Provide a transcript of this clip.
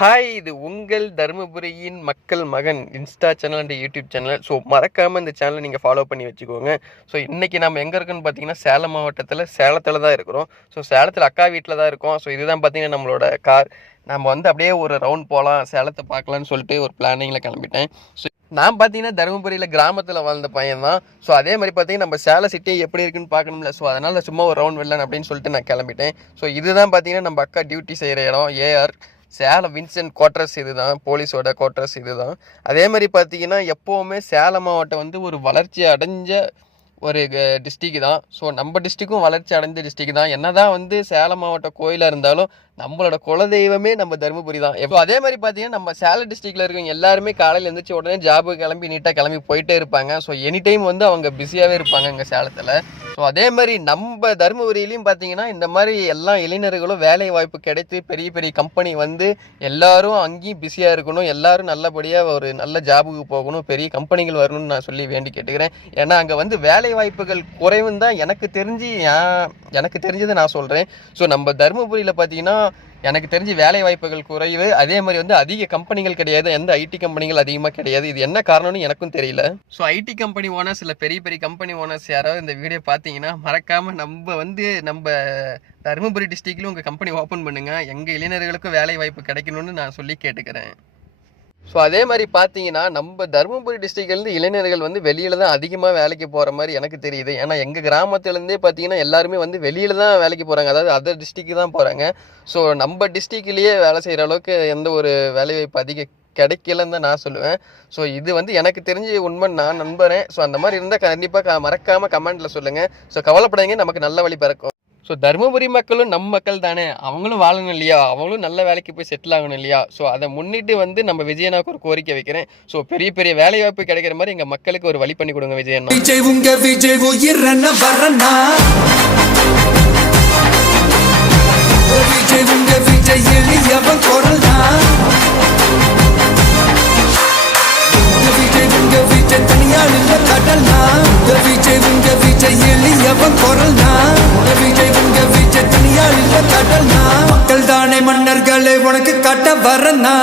Hi, இது உங்கள் தருமபுரியின் மக்கள் மகன் Insta channel and YouTube channel. So மறக்காமல் இந்த சேனலை நீங்கள் ஃபாலோ பண்ணி வச்சுக்கோங்க. ஸோ இன்றைக்கி நம்ம எங்கே இருக்கோன்னு பார்த்தீங்கன்னா சேலம் மாவட்டத்தில் சேலத்தில் தான் இருக்கிறோம். ஸோ சேலத்தில் அக்கா வீட்டில் தான் இருக்கோம். ஸோ இதுதான் பார்த்தீங்கன்னா நம்மளோட கார். நம்ம வந்து அப்படியே ஒரு ரவுண்ட் போகலாம், சேலத்தை பார்க்கலான்னு சொல்லிட்டு ஒரு பிளானிங்கில் கிளம்பிட்டேன். ஸோ நான் பார்த்தீங்கன்னா தருமபுரியில் கிராமத்தில் வாழ்ந்த பையன் தான். ஸோ அதே மாதிரி பார்த்தீங்கன்னா நம்ம சேலம் சிட்டி எப்படி இருக்குன்னு பார்க்கணும்ல. ஸோ அதனால் சும்மா ஒரு ரவுண்ட் வரலாம் அப்படின்னு சொல்லிட்டு நான் கிளம்பிட்டேன். ஸோ இதுதான் பார்த்தீங்கன்னா நம்ம அக்கா டியூட்டி செய்கிற இடம், ஏஆர் சேலம் வின்சென்ட் குவார்ட்டர்ஸ். இதுதான் போலீஸோட குவார்ட்டர்ஸ். இதுதான் அதே மாதிரி பார்த்தீங்கன்னா எப்போவுமே சேலம் மாவட்டம் வந்து ஒரு வளர்ச்சி அடைஞ்ச ஒரு டிஸ்ட்ரிக்ட் தான். ஸோ நம்ம டிஸ்ட்ரிக்கும் வளர்ச்சி அடைஞ்ச டிஸ்ட்ரிக்ட் தான். என்ன தான் வந்து சேலம் மாவட்டம் கோயிலாக இருந்தாலும் நம்மளோட குலதெய்வமே நம்ம தருமபுரி தான். எப்போ அதே மாதிரி பார்த்தீங்கன்னா நம்ம சேலம் டிஸ்ட்ரிக்டில் இருக்கவங்க எல்லாருமே காலையில் எழுந்திரிச்சு உடனே ஜாபுக்கு கிளம்பி நீட்டாக கிளம்பி போயிட்டே இருப்பாங்க. ஸோ எனி டைம் வந்து அவங்க பிஸியாகவே இருப்பாங்க இங்கே சேலத்தில். ஸோ அதே மாதிரி நம்ம தருமபுரியிலையும் பார்த்தீங்கன்னா இந்த மாதிரி எல்லா இளைஞர்களும் வேலை வாய்ப்பு கிடைத்து பெரிய பெரிய கம்பெனி வந்து எல்லாரும் அங்கேயும் பிஸியாக இருக்கணும், எல்லாரும் நல்லபடியாக ஒரு நல்ல ஜாபுக்கு போகணும், பெரிய கம்பெனிகள் வரணும்னு நான் சொல்லி வேண்டி கேட்டுக்கிறேன். ஏன்னா அங்கே வந்து வேலை வாய்ப்புகள் குறைவுன்னு தான் எனக்கு தெரிஞ்சதை நான் சொல்கிறேன். ஸோ நம்ம தருமபுரியில் பார்த்தீங்கன்னா எனக்கு தெரிஞ்சு வேலை வாய்ப்புகள் குறைவு. அதே மாதிரி வந்து அதிக கம்பெனிகள் கிடையாது, எந்த ஐடி கம்பெனிகள் அதிகமாக கிடையாது. இது என்ன காரணம்னு எனக்கும் தெரியல. ஸோ ஐடி கம்பெனி ஓனர்ஸ் இல்லை பெரிய பெரிய கம்பெனி ஓனர்ஸ் யாராவது இந்த வீடியோ பார்த்தீங்கன்னா மறக்காமல் நம்ம தருமபுரி டிஸ்ட்ரிக்டில் உங்கள் கம்பெனி ஓப்பன் பண்ணுங்கள், எங்கள் இளைஞர்களுக்கும் வேலை வாய்ப்பு கிடைக்கணும்னு நான் சொல்லி கேட்டுக்கிறேன். ஸோ அதே மாதிரி பார்த்தீங்கன்னா நம்ம தருமபுரி டிஸ்ட்ரிக்ட்லேருந்து இளைஞர்கள் வந்து வெளியில் தான் அதிகமாக வேலைக்கு போகிற மாதிரி எனக்கு தெரியுது. ஏன்னா எங்கள் கிராமத்துலேருந்தே பார்த்தீங்கன்னா எல்லாருமே வந்து வெளியில் தான் வேலைக்கு போகிறாங்க, அதாவது அதர் டிஸ்ட்ரிக்கு தான் போகிறாங்க. ஸோ நம்ம டிஸ்ட்ரிக்ட்லேயே வேலை செய்கிற அளவுக்கு எந்த ஒரு வேலைவாய்ப்பு கிடைக்கலன்னு தான் நான் சொல்லுவேன். ஸோ இது வந்து எனக்கு தெரிஞ்சு உண்மை நான் நம்புகிறேன். ஸோ அந்த மாதிரி இருந்தால் கண்டிப்பாக மறக்காமல் கமெண்ட்டில் சொல்லுங்கள். ஸோ கவலைப்படாதீங்க, நமக்கு நல்ல வழி பிறக்கும். ஸோ தருமபுரி மக்களும் நம்ம மக்கள் தானே, அவங்களும் வாழணும் இல்லையா, அவங்களும் நல்ல வேலைக்கு போய் செட்டில் ஆகணும் இல்லையா. ஸோ அதை முன்னிட்டு வந்து நம்ம விஜயனாவுக்கு ஒரு கோரிக்கை வைக்கிறேன். ஸோ பெரிய பெரிய வேலை வாய்ப்பு கிடைக்கிற மாதிரி எங்கள் மக்களுக்கு ஒரு வழி பண்ணி கொடுங்க விஜயண்ணா. மக்கள் தானே மன்னர்களே உனக்கு காட்ட வரனா.